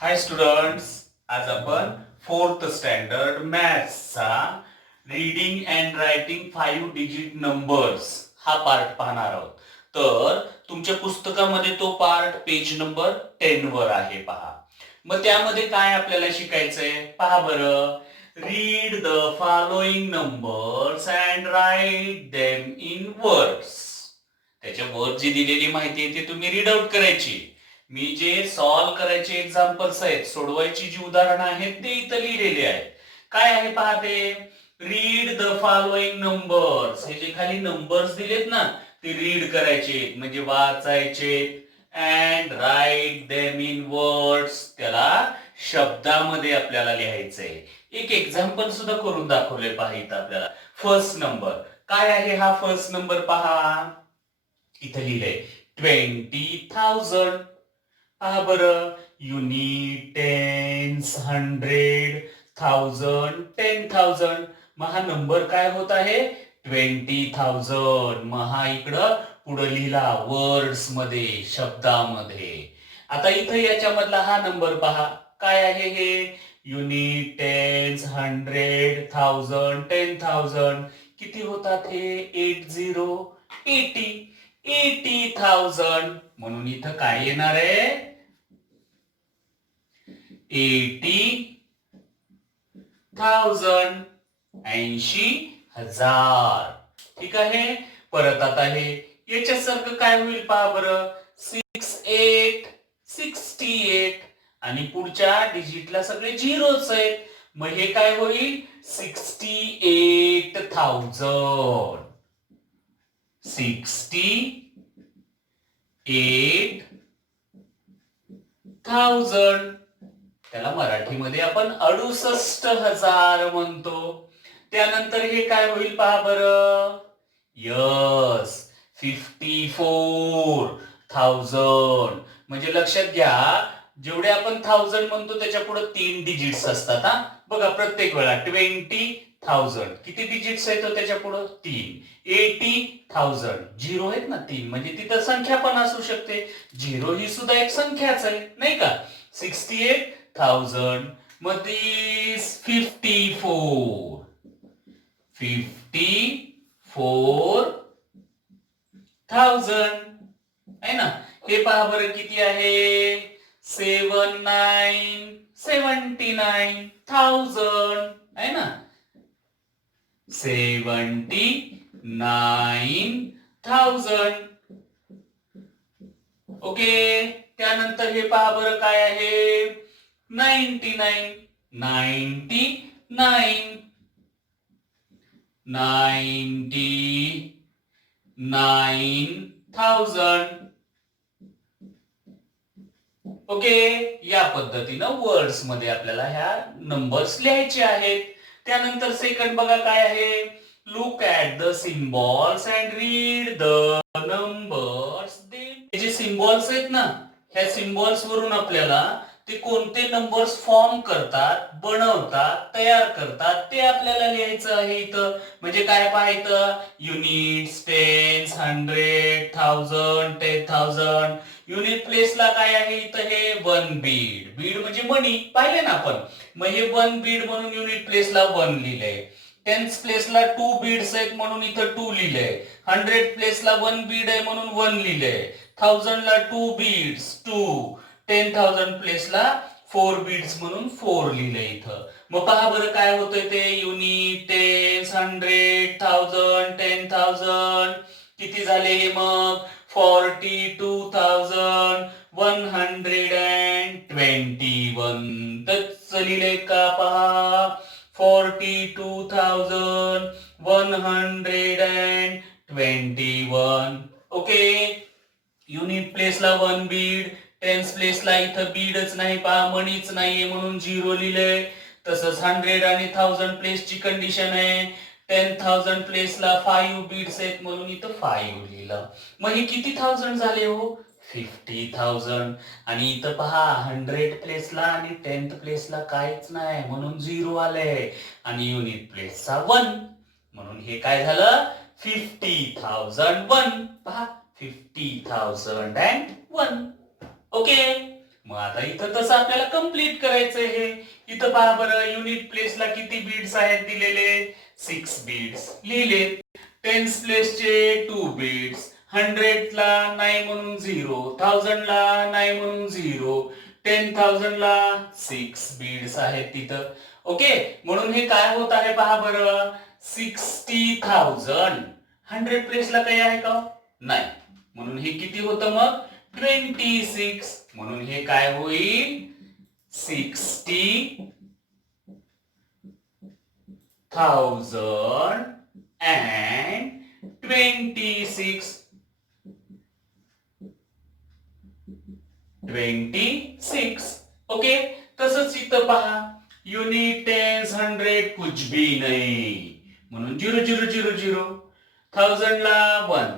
हाय students, आज आपण fourth standard मॅथ्सचा reading and writing 5 digit numbers हा पार्ट पाहणार आहोत. तर तुमच्या पुस्तकामध्ये तो पार्ट पेज नंबर 10 वर आहे पहा. मग त्यामध्ये काय आपल्याला शिकायचंय पहा बरं. Read the following numbers and write them in words. त्याच्यावर जी दिलेली माहिती आहे ती तुम्ही रीड आउट करायची. मी जे सॉल्व करायचे एक्झाम्पल्स आहेत, सोडवायची जी उदाहरणं आहेत ते इथं लिहिलेले आहेत. काय आहे पहा ते. Read the following numbers. हे जे खाली नंबर्स दिलेत ना ते रीड करायचे म्हणजे वाचायचे. And write them in words. त्याला शब्दामध्ये आपल्याला लिहायचंय. एक एक्झाम्पल सुद्धा करून दाखवले पहा इथं आपल्याला. फर्स्ट नंबर काय आहे हा फर्स्ट नंबर पहा. इथं लिहिलंय 20,000. पहा बरं. Unit, tens, 100,000, 10,000. मग हा नंबर काय होत आहे 20,000. मग हा इकडं पुढे लिहिला वर्ड्स मध्ये, शब्दामध्ये. आता इथं याच्यामधला हा नंबर पहा काय आहे हे. युनिट, टेन्स, 100,000, 10,000 किती होतात हे 80,000. म्हणून इथं काय येणार आहे 80,000. 80,000. ठीक आहे. परत आता हे याच्यासारखं काय होईल पहा बरं. 68,68 आणि पुढच्या डिजिटला सगळे झिरोच आहेत. मग हे काय होईल 68,000. 68,000. त्याला मराठीमध्ये आपण 68,000 म्हणतो. त्यानंतर हे काय होईल पहा बरं. यस 54,000. म्हणजे लक्षात घ्या जेवढे आपण 1000 म्हणतो त्याच्या पुढे 3 डिजिट्स असतात. हा बघा प्रत्येक वेळा 20,000 किती डिजिट्स आहेत त्याच्या पुढे 3. 80,000 झिरो आहेत ना 3 म्हणजे तिथं संख्या पण असू शकते. झिरो ही सुद्धा एक संख्याच आहे नाही का. 68,000 मग दिस 54,000 आहे ना. हे पहा बरं किती आहे 79,000 आहे ना. 79,000. ओके. त्यानंतर हे पहा बरं काय आहे 99,000. 99,000. ओके. या पद्धतीनं वर्ड्स मध्ये आपल्याला ह्या नंबर्स लिहायचे आहेत. त्यानंतर सेकंड बघा काय आहे. Look at the symbols and read the numbers. हे जे सिम्बॉल्स आहेत ना ह्या सिम्बॉल्स वरून आपल्याला ते कोणते नंबर्स फॉर्म करतात, बनवतात, तयार करतात ते आपल्याला लिहायचं आहे इथं. म्हणजे काय पाहायचं युनिट्स, टेन्स, 100,000, 10,000. युनिट प्लेसला काय आहे इथं हे 1 बीड. बीड म्हणजे मनी पाहिले ना आपण. मग हे 1 बीड म्हणून युनिट प्लेसला 1 लिहिलंय. टेन्स प्लेसला 2 बीड्स आहेत म्हणून इथं 2 लिहिलंय. 100 प्लेसला 1 बीड आहे म्हणून 1 लिहिलंय. 1000 ला 2 बीड्स 2. 10,000 प्लेसला 4 बीड्स म्हणून 4 लिहिलंय इथं. मग पहा बरं काय होतंय ते युनिट, टेन्स, 100,000, 10,000 किती झाले मग 42,121. तच लिहिलंय का पहा 42,121. ओके. युनिट प्लेसला 1 बीड. टेन्स प्लेसला इथं बीडच नाही पहा मनीच नाहीये म्हणून 0 लिहिलंय. तसंच 100 आणि 1000 प्लेसची कंडिशन आहे. 10,000 प्लेसला 5 बीड्स आहेत म्हणून इथं 5 लिहिलं. मग हे किती 1000 झाले हो 50,000. आणि इथं पहा 100 प्लेसला आणि 10th प्लेसला काहीच नाही म्हणून 0 आलंय. आणि युनिट प्लेसचा 1 म्हणून हे काय झालं 50,001. पहा 50,001. ओके. मग आता इथं तसं आपल्याला कम्प्लीट करायचं हे. इथं पहा बरं, युनिट प्लेसला किती बीट्स आहेत दिलेले, 6 बीट्स लिहिले. टेन्स प्लेसचे 2 बीट्स, 100 ला नाही म्हणून 0, 1000 ला नाही म्हणून 0, 10,000 ला 6 बीट्स आहेत तिथं. ओके, म्हणून हे काय होत आहे पहा बरं, 60,000. 100 प्लेसला काही आहे का, नाही, म्हणून हे किती होतं मग 26. म्हणून हे काय होईल 60,000 and 26. 26. ओके, तसंच इथं पहा, युनिट टेन्स 100 कुछ भी नाही, म्हणून 0 0 0 0. 1000 ला 1,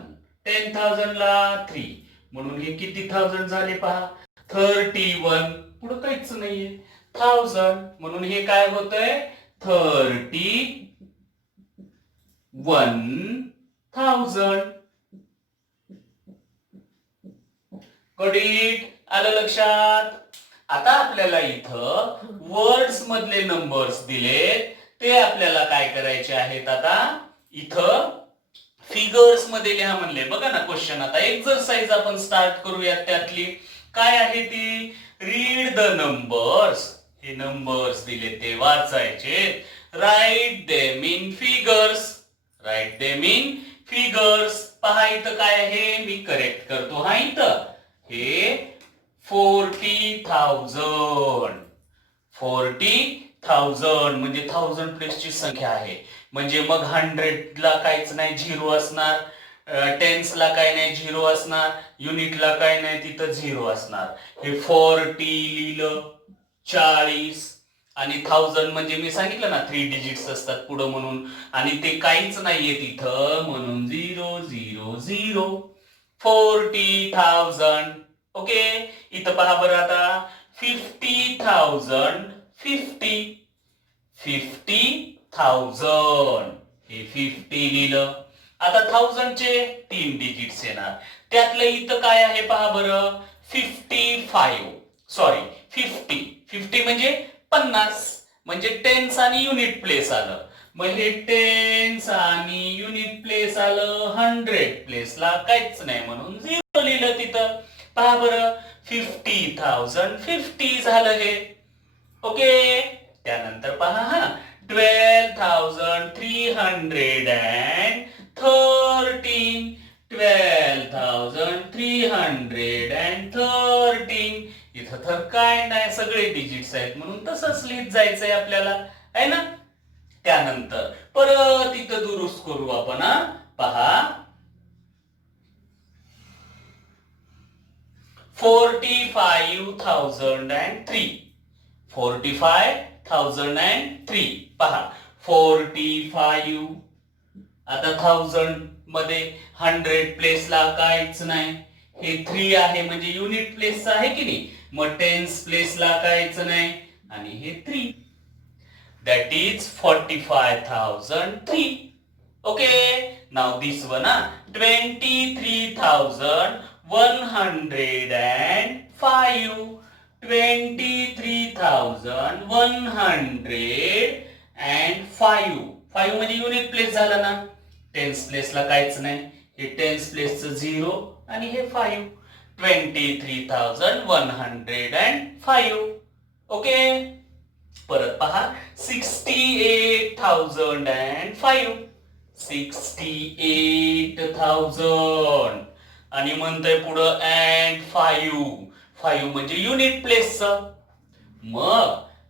10,000 ला 3, म्हणून हे किती 1000 झाले पहा 31. पुढे काहीच नाहीये 1000, म्हणून हे काय होतंय 31,000. कडीट आलं लक्षात. आता आपल्याला इथं वर्ड्स मधले नंबर्स दिलेत, ते आपल्याला काय करायचे आहेत. आता इथं फिगर्स मध्ये लिहा म्हणले. बघा ना क्वेश्चन, आता एक्सरसाइज आपण स्टार्ट करूयात. त्यातली काय आहे ती, रीड द नंबर्स. हे नंबर्स दिले ते वाचायचे. Write them in figures. Write them in figures. पहा इथं काय आहे, मी करेक्ट करतो. हा इथं हे 40,000. 40,000 म्हणजे 1000 प्लेसची संख्या आहे. म्हणजे मग 100 ला काहीच नाही, 0 असणार. टेन्स ला काय नाही, 0 असणार. युनिटला काय नाही, तिथं 0 असणार. हे 40 लिहिलं, 40. आणि 1000 म्हणजे मी सांगितलं ना 3 डिजिट्स असतात पुढं म्हणून, आणि ते काहीच नाहीये तिथं, म्हणून 0 0 0. 40,000. ओके, इथं पहा बरं आता 50,000. 50,000 हे 50 लिहिलं. आता 1000 चे 3 डिजिट्स येणार. त्यातलं इथं काय आहे पहा बरं, 55. सॉरी 50. 50 म्हणजे 50, म्हणजे टेन्स आणि युनिट प्लेस आलं. मग हे टेन्स आणि युनिट प्लेस आलं. 100 प्लेसला काहीच नाही, म्हणून 0 लिहिलं तिथं. पहा बरं, 50,000 50 झालं हे. ओके, त्यानंतर पहा हा 12,313. 12,313. इथं तर काय नाही, सगळे डिजिट्स आहेत, म्हणून तसंच लिहित जायचंय आपल्याला, आहे ना. त्यानंतर परत इथं दुरुस्त करू आपण. हा पहा, 45,003. 45,003. पहा 45. आता 1000 मध्ये 100 प्लेसला काहीच नाही. हे 3 आहे म्हणजे युनिट प्लेसचं आहे की नाही. मग टेन्स प्लेसला काहीच नाही, आणि हे 3. That is 45,003. Okay, now this one, 23,105. 23,105. 5 म्हणजे युनिट प्लेस झाला ना. टेन्स प्लेसला काहीच नाही. हे टेन्स प्लेसचं 0 आणि हे 5. 23,105. ओके, परत पहा 68,005. 68,000. आणि म्हणतंय पुढं अँड 5. 5 म्हणजे युनिट प्लेसचं. मग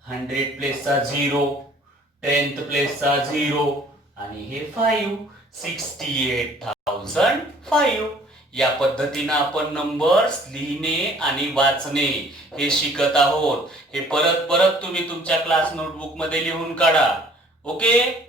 100 प्लेसचा 0, 10th प्लेसचा 0, आणि हे 5. 68,005. या पद्धतीनं आपण नंबर्स लिहिणे आणि वाचणे हे शिकत आहोत. हे परत परत तुम्ही तुमच्या क्लास नोटबुक मध्ये लिहून काढा. ओके.